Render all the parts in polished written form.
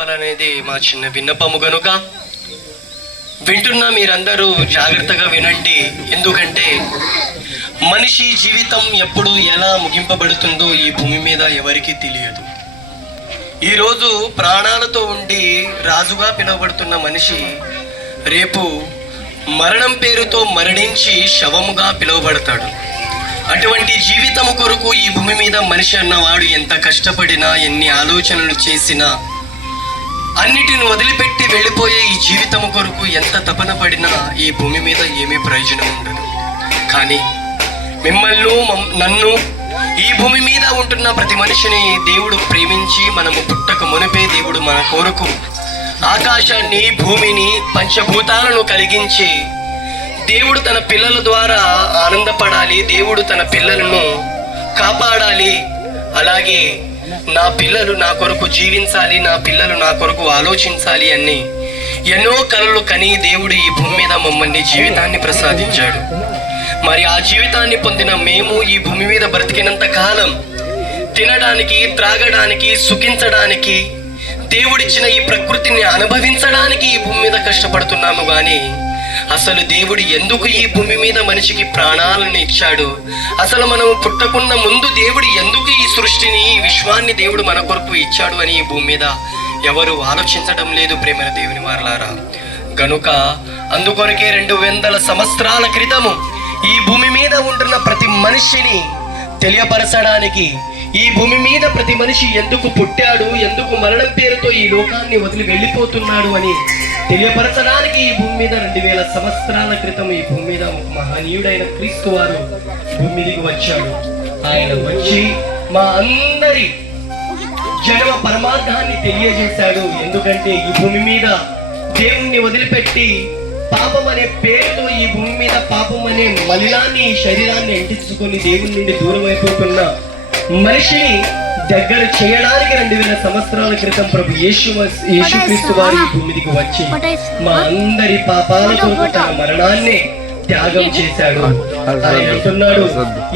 అనేది మా చిన్న విన్నపము గనుక వింటున్న మీరందరూ జాగ్రత్తగా వినండి. ఎందుకంటే మనిషి జీవితం ఎప్పుడు ఎలా ముగింపబడుతుందో ఈ భూమి మీద ఎవరికీ తెలియదు. ఈరోజు ప్రాణాలతో ఉండి రాజుగా పిలువబడుతున్న మనిషి రేపు మరణం పేరుతో మరణించి శవముగా పిలువబడతాడు. అటువంటి జీవితము కొరకు ఈ భూమి మీద మనిషి అన్నవాడు ఎంత కష్టపడినా, ఎన్ని ఆలోచనలు చేసినా, అన్నిటిని వదిలిపెట్టి వెళ్ళిపోయే ఈ జీవితము కొరకు ఎంత తపన పడినా ఈ భూమి మీద ఏమీ ప్రయోజనం ఉండదు. కానీ మిమ్మల్ని, నన్ను, ఈ భూమి మీద ఉంటున్న ప్రతి మనిషిని దేవుడు ప్రేమించి మనము పుట్టక మునిపే దేవుడు మన కొరకు ఆకాశాన్ని, భూమిని, పంచభూతాలను కలిగించి దేవుడు తన పిల్లల ద్వారా ఆనందపడాలి, దేవుడు తన పిల్లలను కాపాడాలి, అలాగే నా పిల్లలు నా కొరకు జీవించాలి, నా పిల్లలు నా కొరకు ఆలోచించాలి అని ఎన్నో కలలు కని దేవుడు ఈ భూమి మీద మమ్మల్ని జీవితాన్ని ప్రసాదించాడు. మరి ఆ జీవితాన్ని పొందిన మేము ఈ భూమి మీద బ్రతికినంత కాలం తినడానికి, త్రాగడానికి, సుఖించడానికి, దేవుడిచ్చిన ఈ ప్రకృతిని అనుభవించడానికి ఈ భూమి మీద కష్టపడుతున్నాము. కానీ అసలు దేవుడు ఎందుకు ఈ భూమి మీద మనిషికి ప్రాణాలను ఇచ్చాడు, అసలు మనం పుట్టకున్న ముందు దేవుడు ఎందుకు ఈ సృష్టిని, ఈ విశ్వాన్ని దేవుడు మన కొరకు ఇచ్చాడు అని ఈ భూమి మీద ఎవరు ఆలోచించడం లేదు ప్రేమ దేవుని వారలారా. గనుక అందుకొరకే 200 సంవత్సరాల క్రితము ఈ భూమి మీద ఉంటున్న ప్రతి మనిషిని తెలియపరచడానికి, ఈ భూమి మీద ప్రతి మనిషి ఎందుకు పుట్టాడు, ఎందుకు మరణం పేరుతో ఈ లోకాన్ని వదిలి వెళ్ళిపోతున్నాడు అని తెలియపరచడానికి ఈ భూమి మీద 2000 సంవత్సరాల క్రితం ఈ భూమి మీద మహనీయుడైన క్రీస్తు వారు భూమి మీదకి వచ్చాడు. ఆయన వచ్చి మా అందరి జన్మ పరమార్థాన్ని తెలియజేశాడు. ఎందుకంటే ఈ భూమి మీద దేవుణ్ణి వదిలిపెట్టి పాపం అనే పేరుతో ఈ భూమి మీద పాపం అనే మలినాన్ని, శరీరాన్ని ఎంటించుకొని దేవుని నుండి దూరం అయిపోతున్న మనిషిని దగ్గర చేయడానికి 2000 సంవత్సరాల క్రితం ప్రభు యేసుక్రీస్తు వారి భూమికి వచ్చి మా అందరి పాపాల కొరకు తన మరణాన్ని త్యాగం చేశాడు. ఆయన అంటున్నాడు,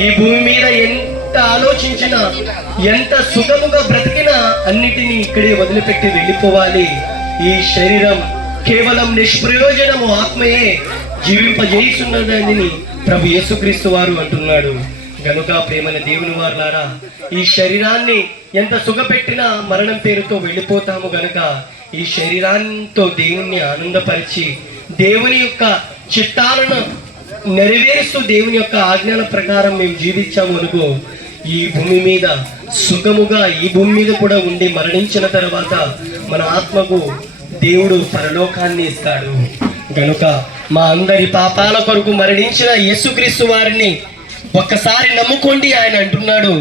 ఈ భూమి మీద ఎంత ఆలోచించినా, ఎంత సుఖముగా బ్రతికినా అన్నిటినీ ఇక్కడే వదిలిపెట్టి వెళ్ళిపోవాలి. ఈ శరీరం కేవలం నిష్ప్రయోజనము, ఆత్మయే జీవింపజేస్తున్నదని ప్రభు యేసుక్రీస్తు వారు అంటున్నాడు. గనుక ప్రేమన దేవుని వారులారా, ఈ శరీరాన్ని ఎంత సుఖపెట్టినా మరణం పేరుతో వెళ్ళిపోతాము. గనుక ఈ శరీరాంతో దేవుణ్ణి ఆనందపరిచి దేవుని యొక్క చిత్తాలను నెరవేరుస్తూ దేవుని యొక్క ఆజ్ఞల ప్రకారం మేము జీవించాము అనుకో, ఈ భూమి మీద సుఖముగా ఈ భూమి మీద కూడా ఉండి మరణించిన తర్వాత మన ఆత్మకు దేవుడు పరలోకాన్ని ఇస్తాడు. గనుక మా అందరి పాపాల కొరకు మరణించిన యేసుక్రీస్తు వారిని ఒక్కసారి నమ్ముకోండి. ఆయన అంటున్నాడు,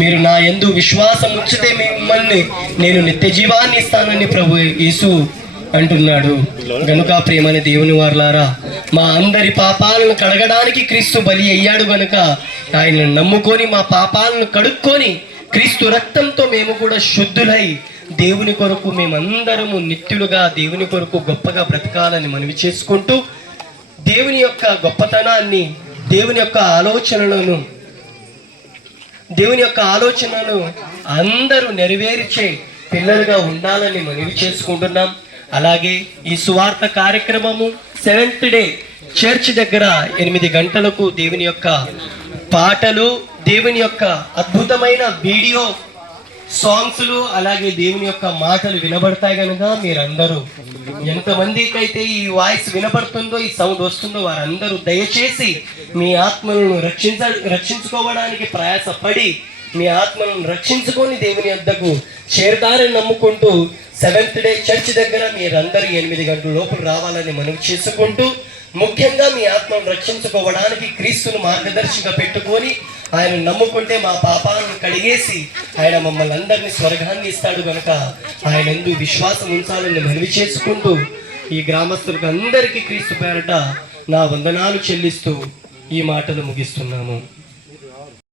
మీరు నా యందు విశ్వాసం ఉంచితే మిమ్మల్ని నేను నిత్య జీవాన్ని ఇస్తానని ప్రభు యేసు అంటున్నాడు. గనుక ప్రేమని దేవుని వారలారా, మా అందరి పాపాలను కడగడానికి క్రీస్తు బలి అయ్యాడు. గనుక ఆయన నమ్ముకొని మా పాపాలను కడుక్కొని క్రీస్తు రక్తంతో మేము కూడా శుద్ధులై దేవుని కొరకు మేమందరము నిత్యులుగా దేవుని కొరకు గొప్పగా బ్రతకాలని మనవి చేసుకుంటూ, దేవుని యొక్క గొప్పతనాన్ని, దేవుని యొక్క ఆలోచనలను అందరూ నెరవేర్చే పిల్లలుగా ఉండాలని మనవి చేసుకుంటున్నాం. అలాగే ఈ సువార్త కార్యక్రమము 7th డే చర్చ్ దగ్గర 8 గంటలకు దేవుని యొక్క పాటలు, దేవుని యొక్క అద్భుతమైన వీడియో సాంగ్స్లు, అలాగే దేవుని యొక్క మాటలు వినబడతాయి. కనుక మీరందరూ, ఎంతమందికి అయితే ఈ వాయిస్ వినపడుతుందో, ఈ సౌండ్ వస్తుందో, వారందరూ దయచేసి మీ ఆత్మలను రక్షించుకోవడానికి ప్రయాసపడి మీ ఆత్మలను రక్షించుకొని దేవుని వద్దకు చేరతారని నమ్ముకుంటూ 7th డే చర్చ్ దగ్గర మీరందరూ 8 గంటల లోపల రావాలని మనవి చేసుకుంటూ, ముఖ్యంగా మీ ఆత్మను రక్షించుకోవడానికి క్రీస్తును మార్గదర్శిగా పెట్టుకొని ఆయన నమ్ముకుంటే మా పాపాలను కడిగేసి ఆయన మమ్మల్ని అందరినీ స్వర్గాన్ని ఇస్తాడు. కనుక ఆయన యందు విశ్వాసం ఉంచాలని మనవి చేసుకుంటూ ఈ గ్రామస్తులకు అందరికీ క్రీస్తు పేరట నా వందనాలు చెల్లిస్తూ ఈ మాటలు ముగిస్తున్నాము.